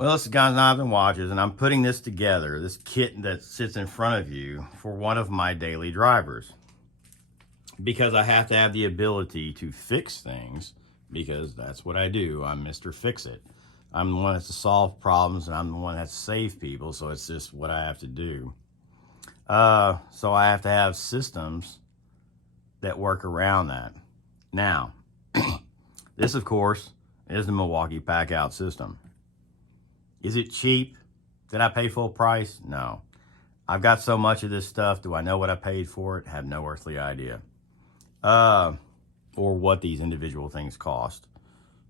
Well, this is Guns, Knives, and Watches, and I'm putting this together, this kit that sits in front of you, for one of my daily drivers. Because I have to have the ability to fix things, because that's what I do. I'm Mr. Fix-It. I'm the one that's to solve problems, and I'm the one that's to save people, so it's just what I have to do. So I have to have systems that work around that. Now, this, of course, is the Milwaukee pack-out system. Is it cheap? Did I pay full price? No. I've got so much of this stuff. Do I know what I paid for it? Have no earthly idea. Or what these individual things cost.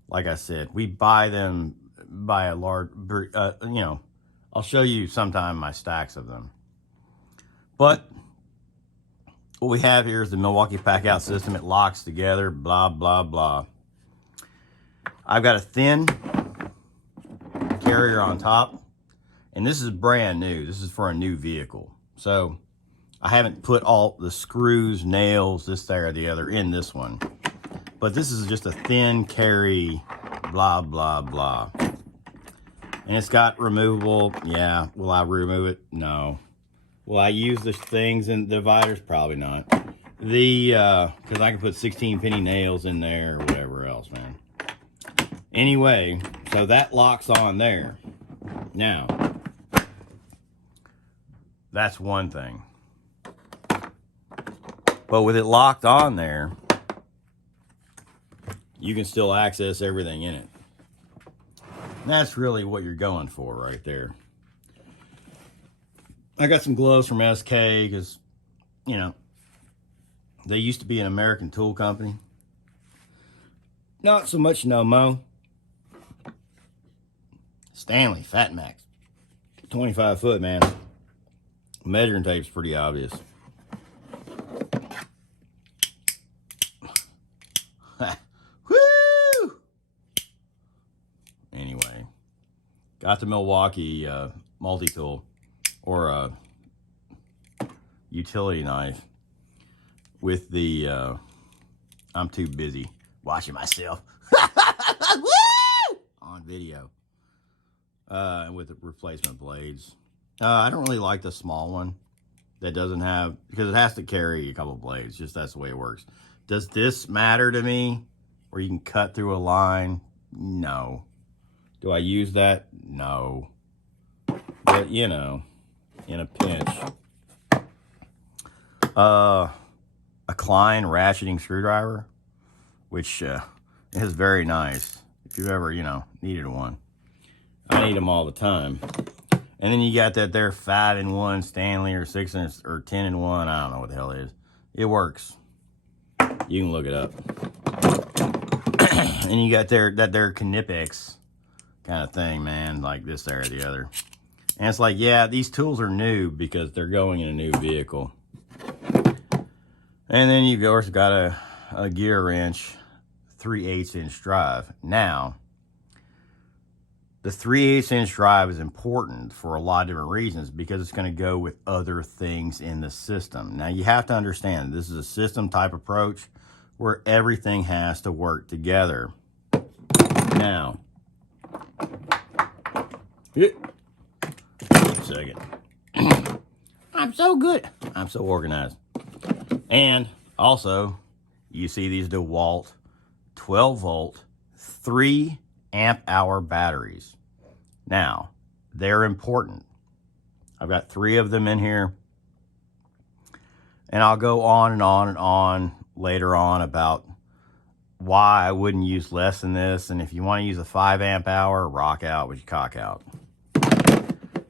Like I said, we buy them by a large, I'll show you sometime my stacks of them. But what we have here is the Milwaukee pack-out system. It locks together, blah, blah, blah. I've got a thin carrier on top, and this is brand new. This is for a new vehicle, so I haven't put all the screws, nails, this, there, or the other in this one, but this is just a thin carry, blah, blah, blah. And it's got removable. Yeah, will I remove it? No. Will I use the things and dividers? Probably not. Because I can put 16 penny nails in there or whatever else, man. Anyway, so that locks on there. Now, that's one thing. But with it locked on there, you can still access everything in it. And that's really what you're going for right there. I got some gloves from SK because, you know, they used to be an American tool company. Not so much no more. Stanley, Fat Max. 25 foot, man. Measuring tape's pretty obvious. Woo! Anyway, got the Milwaukee multi-tool, or a utility knife with the, I'm too busy watching myself on video. With the replacement blades. I don't really like the small one that doesn't have, because it has to carry a couple blades. Just that's the way it works. Does this matter to me? Where you can cut through a line? No. Do I use that? No. But, you know, in a pinch. A Klein ratcheting screwdriver, which is very nice. If you've ever, needed one. I need them all the time. And then you got that there 5-in-1 Stanley, or 6 or 10-in-1. I don't know what the hell it is. It works. You can look it up. And you got that there Knipex kind of thing, man, like this, there, or the other. And it's like, yeah, these tools are new because they're going in a new vehicle. And then you've also got a gear wrench, 3/8" drive. Now, the 3/8" drive is important for a lot of different reasons, because it's going to go with other things in the system. Now, you have to understand, this is a system type approach where everything has to work together. Now, wait a second. I'm so good. I'm so organized. And also, you see these Dewalt 12-volt, 3-amp-hour batteries. Now, they're important. I've got 3 of them in here. And I'll go on and on and on later on about why I wouldn't use less than this. And if you want to use a 5-amp-hour, rock out with your cock out.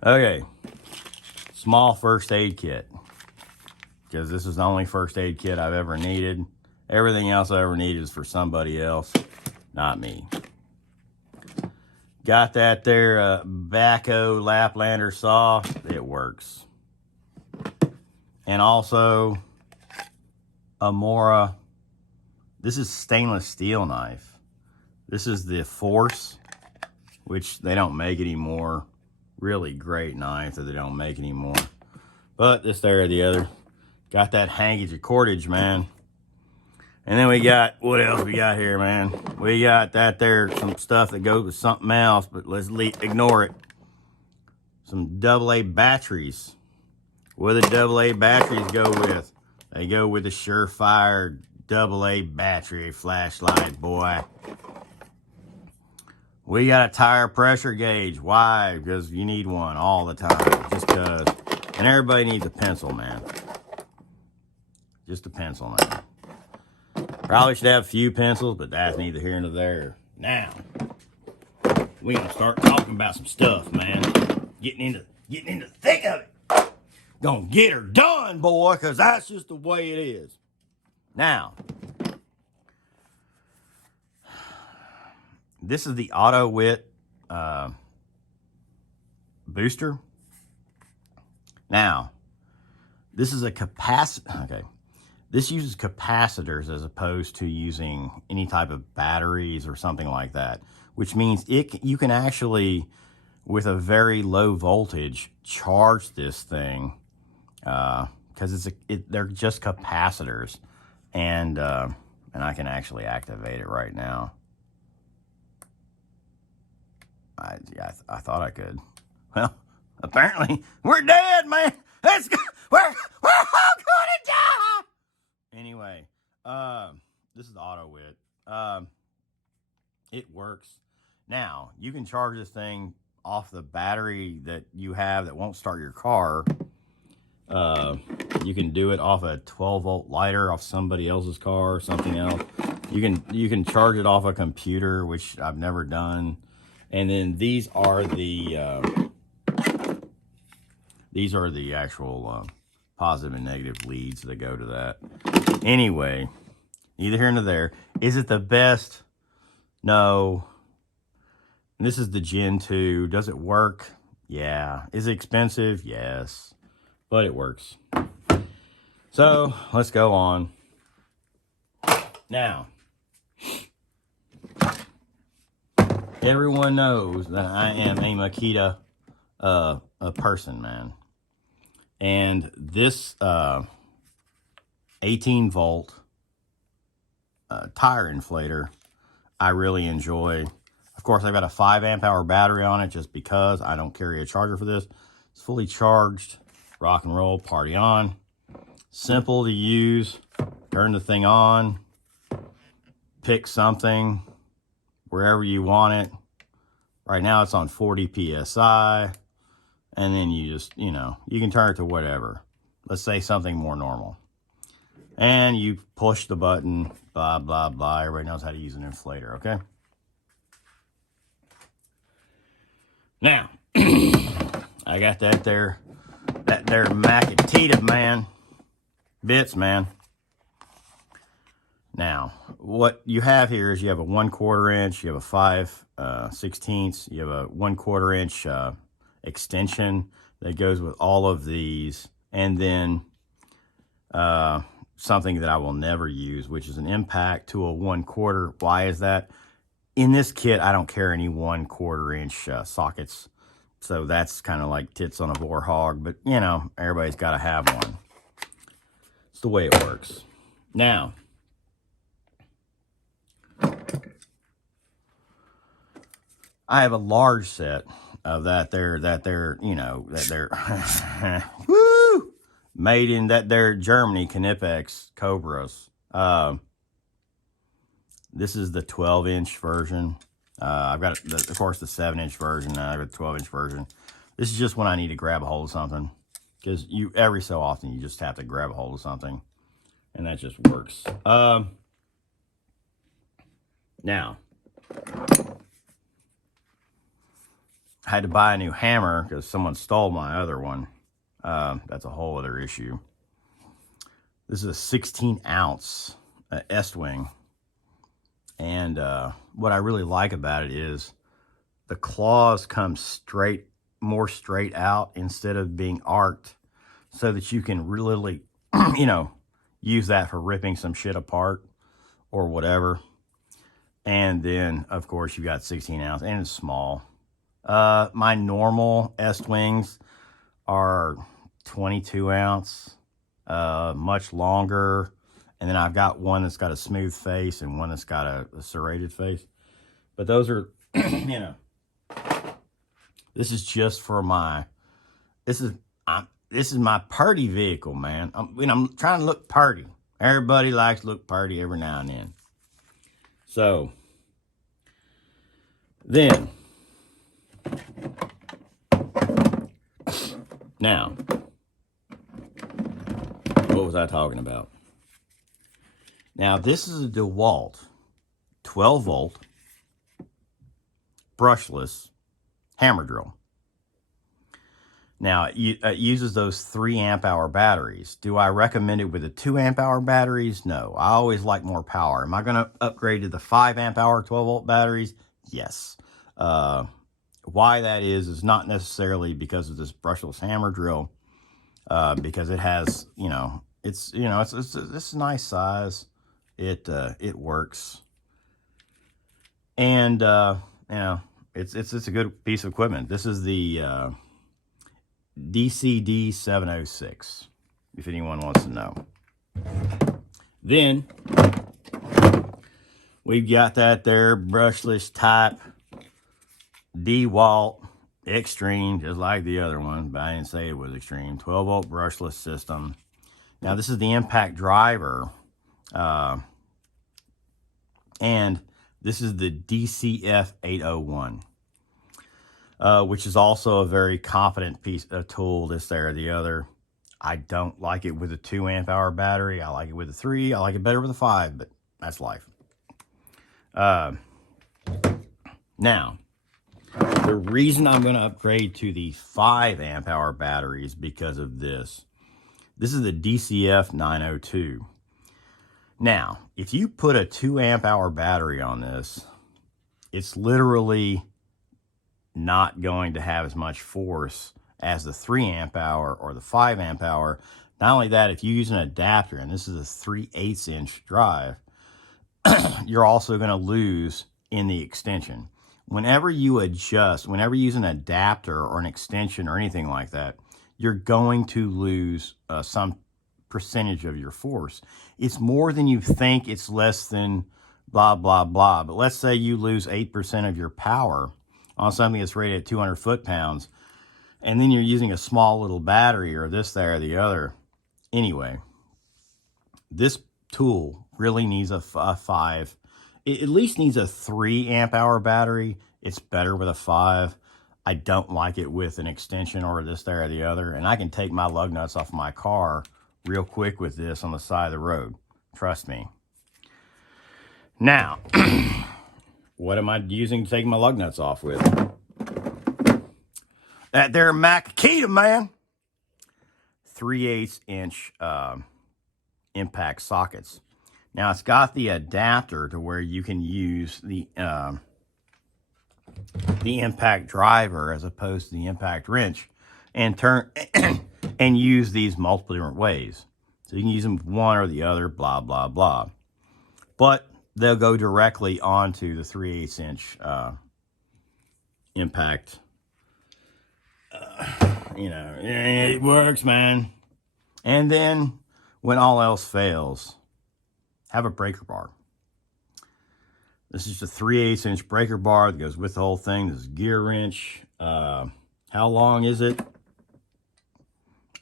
Okay. Small first aid kit. Because this is the only first aid kit I've ever needed. Everything else I ever needed is for somebody else, not me. Got that there Baco Laplander saw. It works. And also a Mora. This is stainless steel knife. This is the Force, which they don't make anymore. Really great knife that they don't make anymore. But this, there, or the other. Got that hangage of cordage, man. And then we got, what else we got here, man? We got that there, some stuff that goes with something else, but let's ignore it. Some AA batteries. What do the AA batteries go with? They go with the Surefire AA battery flashlight, boy. We got a tire pressure gauge. Why? Because you need one all the time. Just because. And everybody needs a pencil, man. Just a pencil, man. Probably should have a few pencils, but that's neither here nor there. Now, we're gonna start talking about some stuff, man. Getting into the thick of it. Gonna get her done, boy, because that's just the way it is. Now, this is the Auto Wit booster. Now, this is a capacitor. Okay. This uses capacitors as opposed to using any type of batteries or something like that, which means you can actually, with a very low voltage, charge this thing because they're just capacitors, and I can actually activate it right now. I thought I could. Well, apparently we're dead, man. We're all gonna die. Anyway, this is Auto Wit. It works. Now, you can charge this thing off the battery that you have that won't start your car. You can do it off a 12-volt lighter off somebody else's car or something else. You can charge it off a computer, which I've never done. And then these are the actual positive and negative leads that go to that. Anyway, neither here nor there. Is it the best? No. This is the Gen 2. Does it work? Yeah. Is it expensive? Yes. But it works. So, let's go on. Now, everyone knows that I am a Makita a person, man. And this 18-volt tire inflator, I really enjoy. Of course, I've got a 5 amp hour battery on it just because I don't carry a charger for this. It's fully charged. Rock and roll, party on. Simple to use. Turn the thing on. Pick something wherever you want it. Right now it's on 40 PSI. And then you just, you can turn it to whatever. Let's say something more normal. And you push the button, blah, blah, blah. Everybody knows how to use an inflator, okay? Now, I got that there Makita, man. Bits, man. Now, what you have here is you have a 1/4 inch, you have a 5/16, you have a 1/4 inch extension that goes with all of these, and then something that I will never use, which is an impact to a 1/4. Why is that? In this kit, I don't carry any 1/4 inch sockets, so that's kind of like tits on a boar hog, but everybody's got to have one. It's the way it works. Now, I have a large set of that they're woo, made in that they're Germany Knipex Cobras. This is the 12-inch version. I've got of course the 7-inch version. I've got the 12-inch version. This is just when I need to grab a hold of something, because every so often you just have to grab a hold of something, and that just works. Now, I had to buy a new hammer because someone stole my other one. That's a whole other issue. This is a 16-ounce Estwing. And what I really like about it is the claws come more straight out instead of being arced, so that you can really, use that for ripping some shit apart or whatever. And then, of course, you got 16 ounce, and it's small. My normal Estwings are 22 ounce, much longer, And then I've got one that's got a smooth face and one that's got a serrated face. But those are, you know, this is just for my, this is my party vehicle, man. I'm trying to look party. Everybody likes to look party every now and then. So, then, now, what was I talking about? Now, this is a Dewalt 12 volt brushless hammer drill. Now, it uses those 3 amp hour batteries. Do I recommend it with the 2 amp hour batteries? No, I always like more power. Am I going to upgrade to the 5 amp hour 12 volt batteries? Yes. Why that is not necessarily because of this brushless hammer drill, because it has, you know, it's a nice size. It works, and you know, it's a good piece of equipment. This is the DCD 706, if anyone wants to know. Then we've got that there brushless type Dewalt Extreme, just like the other one, but I didn't say it was extreme. 12 volt brushless system. Now this is the impact driver, and this is the DCF 801. Which is also a very competent piece of tool, this, there, or the other. I don't like it with a 2 amp hour battery. I like it with a 3. I like it better with a 5, but that's life. Now, the reason I'm going to upgrade to the 5 amp hour battery is because of this. This is the DCF 902. Now, if you put a 2 amp hour battery on this, it's literally not going to have as much force as the 3 amp hour or the 5 amp hour. Not only that, if you use an adapter, and this is a 3/8 inch drive, you're also going to lose in the extension. Whenever you adjust, whenever you use an adapter or an extension or anything like that, you're going to lose some percentage of your force. It's more than you think. It's less than blah, blah, blah. But let's say you lose 8% of your power on something that's rated at 200 foot-pounds, and then you're using a small little battery or this, there, or the other. Anyway, this tool really needs a 5. It at least needs a 3 amp hour battery. It's better with a 5. I don't like it with an extension or this, there, or the other. And I can take my lug nuts off my car real quick with this on the side of the road. Trust me. Now, what am I using to take my lug nuts off with? That there Makita, man. 3/8 inch impact sockets. Now, it's got the adapter to where you can use the impact driver as opposed to the impact wrench and turn and use these multiple different ways. So you can use them one or the other, blah, blah, blah. But they'll go directly onto the 3/8 inch impact. You know, it works, man. And then when all else fails, have a breaker bar. This is just a 3/8 inch breaker bar that goes with the whole thing. This is gear wrench. How long is it?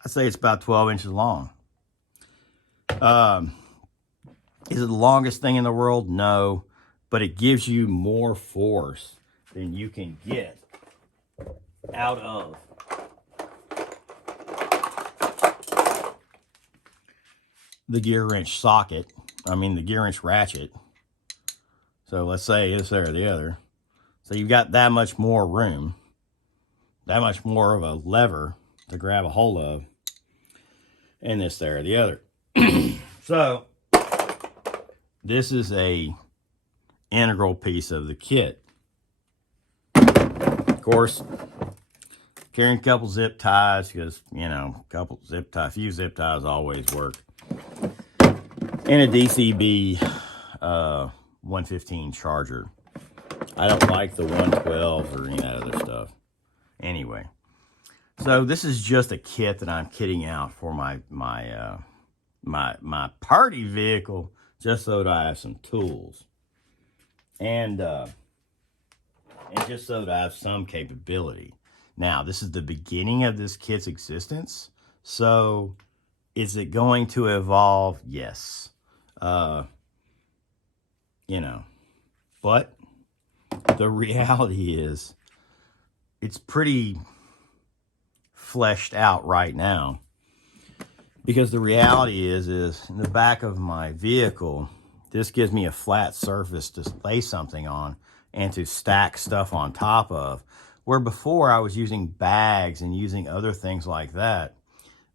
I'd say it's about 12 inches long. Is it the longest thing in the world? No, but it gives you more force than you can get out of the gear wrench socket. I mean, the gear wrench ratchet. So let's say this, there, or the other. So you've got that much more room, that much more of a lever to grab a hold of, and this, there, or the other. So this is a integral piece of the kit. Of course, carrying a couple zip ties, because, you know, a few zip ties always work. And a DCB 115 charger. I don't like the 112 or any of that other stuff. Anyway, so this is just a kit that I'm kitting out for my my party vehicle just so that I have some tools. And just so that I have some capability. Now, this is the beginning of this kit's existence. So, is it going to evolve? Yes. You know, but the reality is it's pretty fleshed out right now. Because the reality is in the back of my vehicle, this gives me a flat surface to lay something on and to stack stuff on top of. Where before I was using bags and using other things like that,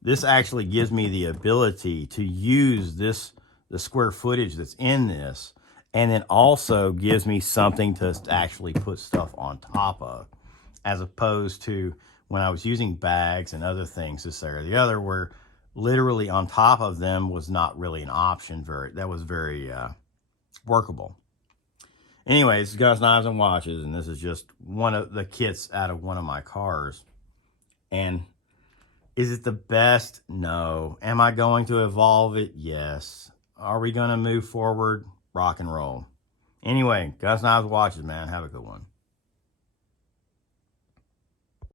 this actually gives me the ability to use the square footage that's in this, and then also gives me something to actually put stuff on top of, as opposed to when I was using bags and other things this there or the other, where literally on top of them was not really an option. That was very workable. Anyways, guns, knives, and watches, and this is just one of the kits out of one of my cars. And is it the best? No. Am I going to evolve it? Yes. Are we going to move forward? Rock and roll. Anyway, guns, knives, watches, man. Have a good one.